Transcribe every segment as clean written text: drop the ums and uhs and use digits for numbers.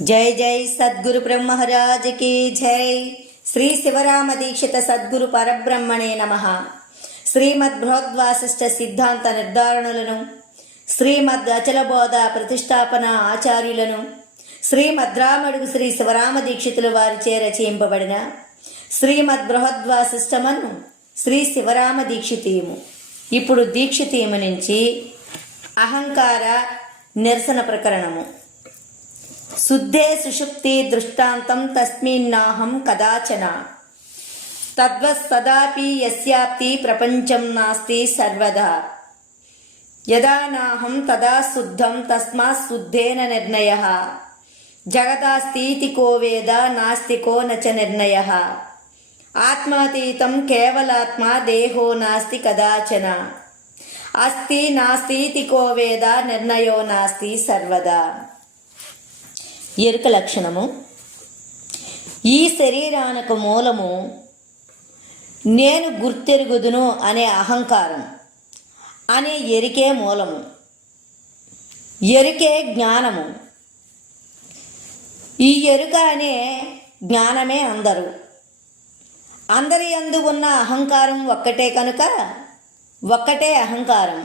जय जय सद्गुरु ब्रह्म महाराज की जय। श्री शिवराम दीक्षित सद्गुरु परब्रह्मणे नमः। श्रीमद् बृहद्वासिष्ठ सिद्धांत निर्धारणुలను శ్రీమద్ అచల బోధ ప్రతిష్టాపన ఆచార్యులను శ్రీమద్రామడుగు శ్రీ శివరామ దీక్షితుల వారిచే రచయింపబడిన శ్రీమద్ బృహద్వాసిష్టమను శ్రీ శివరామ దీక్షితీయము. ఇప్పుడు దీక్షితీయము నుంచి అహంకార నిరసన ప్రకరణము. శుద్ధే సుషుప్తి దృష్టాంతం తస్మిన్నాహం కదాచన తద్వస్తదాపి యస్యాప్తి ప్రపంచం నాస్తి సర్వదా యదా నాహం తదా శుద్ధం తస్మాత్ శుద్ధేన నిర్ణయః జగదాస్తితి కో వేద నాస్తి కో నచ నిర్ణయః ఆత్మాతీతం కేవలాత్మా దేహో నాస్తి కదాచన అస్తి నాస్తితి కో వేద నిర్ణయో నాస్తి సర్వదా. ఎరుక లక్షణము. ఈ శరీరానికి మూలము నేను గుర్తెరుగుదును అనే అహంకారం అనే ఎరికే మూలము. ఎరుకే జ్ఞానము. ఈ ఎరుక అనే జ్ఞానమే అందరి యందు ఉన్న అహంకారం ఒక్కటే కనుక ఒక్కటే అహంకారం.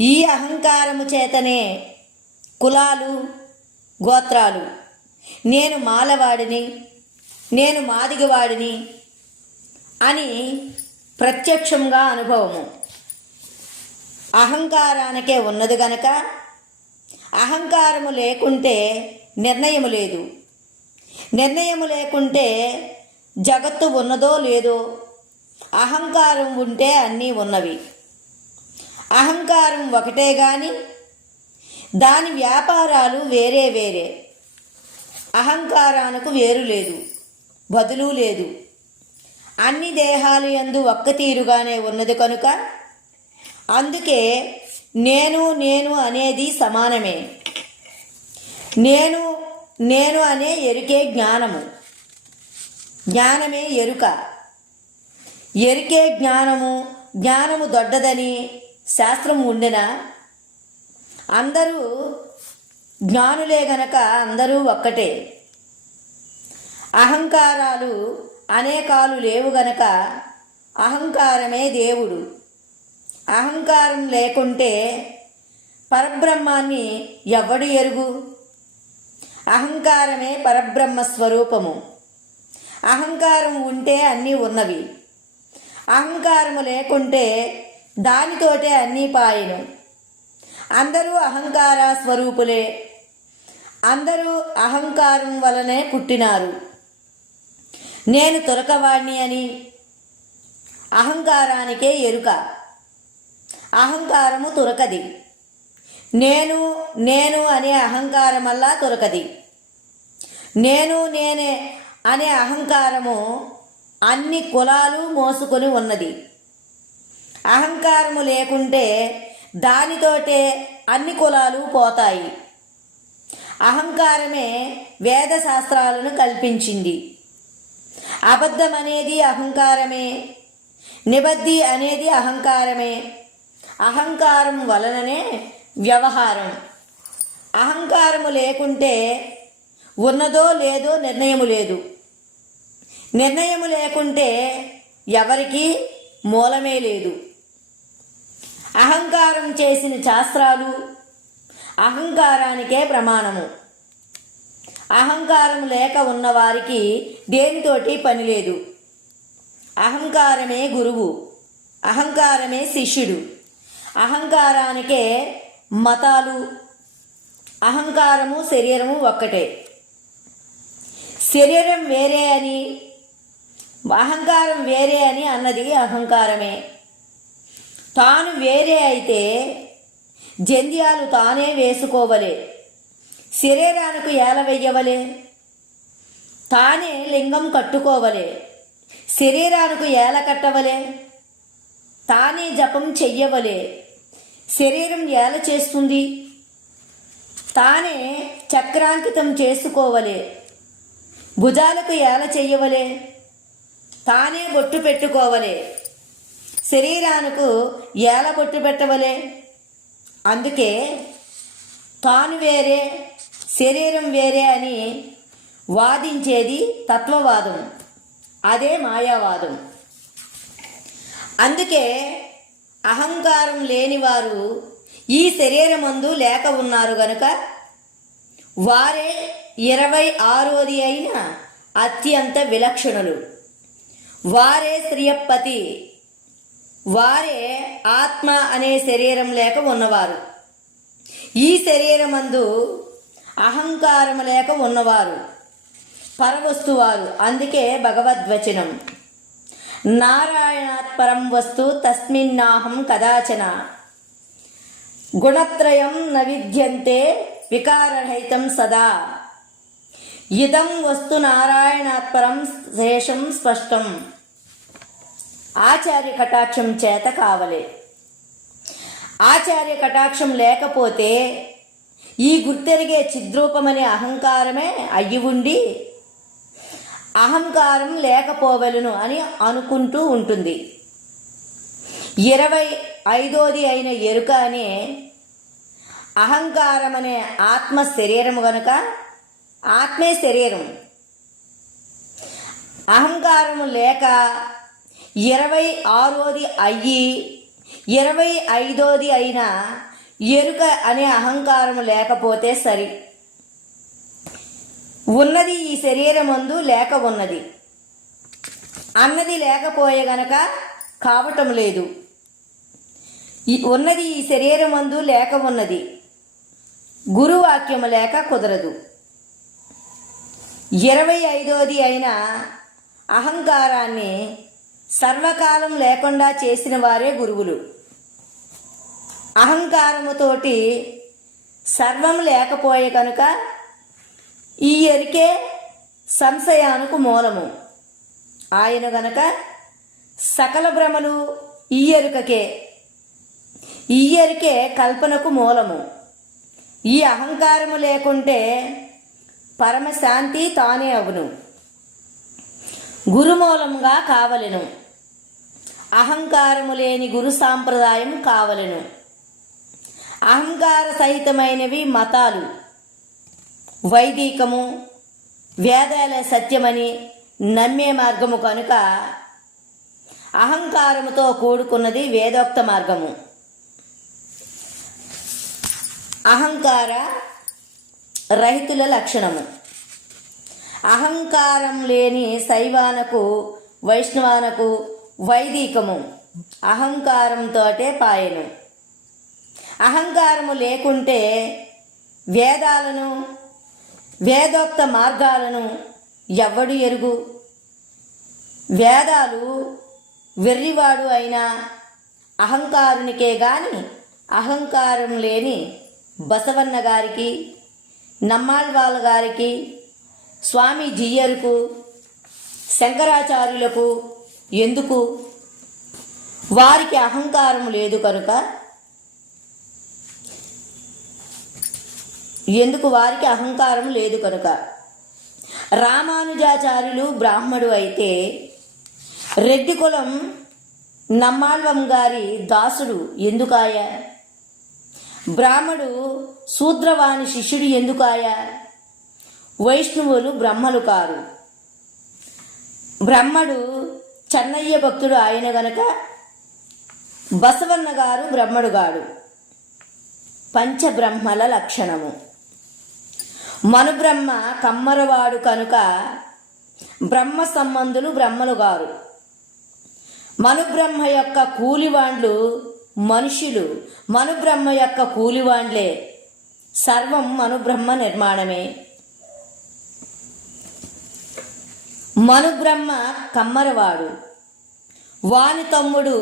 ఈ అహంకారము చేతనే కులాలు గోత్రాలు, నేను మాలవాడిని, నేను మాదిగవాడిని అని ప్రత్యక్షంగా అనుభవము అహంకారానికే ఉన్నది గనక అహంకారము లేకుంటే నిర్ణయము లేదు. నిర్ణయము లేకుంటే జగత్తు ఉన్నదో లేదో. అహంకారం ఉంటే అన్నీ ఉన్నవి. అహంకారం ఒకటే గాని దాని వ్యాపారాలు వేరే వేరే. అహంకారానికి వేరు లేదు, బదులు లేదు. అన్ని దేహాలు యందు ఒక్క తీరుగానే ఉన్నది కనుక అందుకే నేను నేను అనేది సమానమే. నేను నేను అనే ఎరుకే జ్ఞానము. జ్ఞానమే ఎరుక. ఎరుకే జ్ఞానము. జ్ఞానము దొడ్డదని శాస్త్రం ఉండినా అందరూ జ్ఞానులే గనక అందరూ ఒక్కటే. అహంకారాలు అనేకాలు లేవు గనక అహంకారమే దేవుడు. అహంకారం లేకుంటే పరబ్రహ్మాన్ని ఎవడు ఎరుగు? అహంకారమే పరబ్రహ్మ స్వరూపము. అహంకారం ఉంటే అన్నీ ఉన్నవి. అహంకారము లేకుంటే దానితోటే అన్నీ పాయెను. అందరూ అహంకార స్వరూపులే. అందరూ అహంకారం వలనే పుట్టినారు. నేను తొరకవాణ్ణి అని అహంకారానికే ఎరుక. అహంకారము తొరకది. నేను నేను అనే అహంకారం వల్ల తొరకది. నేను నేనే అనే అహంకారము అన్ని కులాలు మోసుకొని ఉన్నది. అహంకారము లేకుంటే దానితోటే అన్ని కులాలు పోతాయి. అహంకారమే వేద శాస్త్రాలను కల్పించింది. అబద్ధం అనేది అహంకారమే. నిబద్ధి అనేది అహంకారమే. అహంకారం వలననే వ్యవహారం. అహంకారము లేకుంటే ఉన్నదో లేదో నిర్ణయము లేదు. నిర్ణయము లేకుంటే ఎవరికీ మూలమే లేదు. అహంకారం చేసిన శాస్త్రాలు అహంకారానికే ప్రమాణము. అహంకారం లేక ఉన్నవారికి దేనితోటి పని లేదు. అహంకారమే గురువు. అహంకారమే శిష్యుడు. అహంకారానికే మతాలు. అహంకారము శరీరము ఒక్కటే. శరీరం వేరే అని అహంకారం వేరే అని అన్నది అహంకారమే. తాను వేరే అయితే జంధ్యాలు తానే వేసుకోవలే. శరీరానికి ఏల వెయ్యవలే. తానే లింగం కట్టుకోవలే. శరీరానికి ఏల కట్టవలే. తానే జపం చెయ్యవలే. శరీరం ఏల చేస్తుంది. తానే చక్రాంకితం చేసుకోవలే. భుజాలకు ఏల చెయ్యవలే. తానే బొట్టు పెట్టుకోవలే. శరీరానికి ఏల బొట్టు పెట్టవలే. అందుకే తాను వేరే శరీరం వేరే అని వాదించేది తత్వవాదం, అదే మాయావాదం. అందుకే అహంకారం లేనివారు ఈ శరీరమందు లేక ఉన్నారు గనుక వారే 26వ అయిన అత్యంత విలక్షణులు. వారే శ్రియపతి, వారే ఆత్మ అనే శరీరం లేక ఉన్నవారు. ఈ శరీరమందు అహంకారం లేక ఉన్నవారు పరవస్తువారు. అందుకే భగవద్వచనం, నారాయణాత్ పరం వస్తు తస్మిన్నాహం కదాచన గుణత్రయం న విద్యంతే వికారరహితం సదా ఇదం వస్తు నారాయణాత్ పరం శేషం స్పష్టం. ఆచార్య కటాక్షం చేత కావలే. ఆచార్య కటాక్షం లేకపోతే ఈ గుర్తెరిగే చిద్రూపమనే అహంకారమే అయ్యి ఉండి అహంకారం లేకపోవలను అని అనుకుంటూ ఉంటుంది. 25వ అయిన ఎరుక అనే అహంకారం అనే ఆత్మ శరీరము గనుక ఆత్మే శరీరం. అహంకారము లేక 26వ అయ్యి 25వ అయిన ఎరుక అనే అహంకారము లేకపోతే సరి. ఉన్నది ఈ శరీరమందు లేక ఉన్నది అన్నది లేకపోయే గనక కావటం లేదు. ఉన్నది ఈ శరీరమందు లేక ఉన్నది గురువాక్యము లేక కుదరదు. 25వ అయిన అహంకారాన్ని సర్వకాలం లేకుండా చేసిన వారే గురువులు. అహంకారముతోటి సర్వం లేకపోయే కనుక ఈ ఎరికే సంశయానికి మూలము. ఆయన గనక సకల భ్రమలు ఈ ఎరుకకే, ఈ ఎరికే కల్పనకు మూలము. ఈ అహంకారము లేకుంటే పరమశాంతి తానే అగును. గురుమూలంగా కావలెను. అహంకారము లేని గురు సాంప్రదాయం కావలెను. అహంకార సహితమైనవి మతాలు, వైదికము, వేదాల సత్యమని నమ్మే మార్గము కనుక అహంకారముతో కూడుకున్నది వేదోక్త మార్గము. అహంకార రహితుల లక్షణము. అహంకారం లేని శైవానకు, వైష్ణవానకు, వైదికము అహంకారంతోటే పాయను. అహంకారము లేకుంటే వేదాలను, వేదోక్త మార్గాలను ఎవ్వడు ఎరుగు. వేదాలు వెర్రివాడు అయినా అహంకారునికే గాని అహంకారం లేని బసవన్న గారికి, నమ్మాళ్వాళ్ళ గారికి, స్వామి జియ్యరుకు, శంకరాచార్యులకు ఎందుకు? వారికి అహంకారం లేదు కనుక. ఎందుకు వారికి అహంకారం లేదు కనుక. రామానుజాచార్యులు బ్రాహ్మడు అయితే రెడ్డి కులం నమ్మాళ్వం గారి దాసుడు ఎందుకాయ? బ్రాహ్మడు శూద్రవాణి శిష్యుడు ఎందుకాయ? వైష్ణవులు బ్రహ్మలు కారు. బ్రహ్మడు చెన్నయ్య భక్తుడు ఆయన గనక బసవన్న గారు బ్రహ్మడుగాడు. పంచబ్రహ్మల లక్షణము. మనుబ్రహ్మ కమ్మరవాడు కనుక బ్రహ్మ సంబంధులు బ్రహ్మలు గారు. మనుబ్రహ్మ యొక్క కూలివాండ్లు మనుష్యులు, మనుబ్రహ్మ యొక్క కూలివాండ్లే. సర్వం మనుబ్రహ్మ నిర్మాణమే. మనుబ్రహ్మ కమ్మరవాడు, వాని తమ్ముడు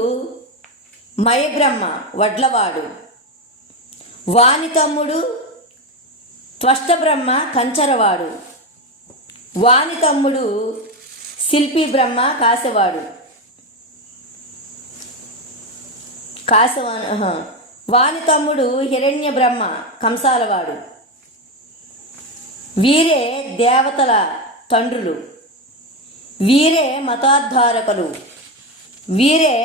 మయబ్రహ్మ వడ్లవాడు, వాని తమ్ముడు త్వష్టబ్రహ్మ కంచరవాడు, వాని తమ్ముడు శిల్పి బ్రహ్మ కాసవాడు, వాని తమ్ముడు హిరణ్య బ్రహ్మ కంసాలవాడు. వీరే దేవతల తండ్రులు, వీరే మతాధారకులు, వీరే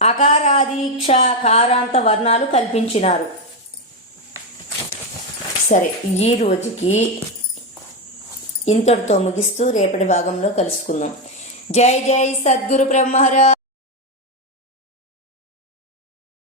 అకారాదీక్ష కారాంత వర్ణాలు కల్పించినారు. సరే, ఈ రోజుకి ఇంతటితో ముగిస్తూ రేపటి భాగంలో కలుసుకుందాం. జై జై సద్గురు బ్రహ్మరాజ్.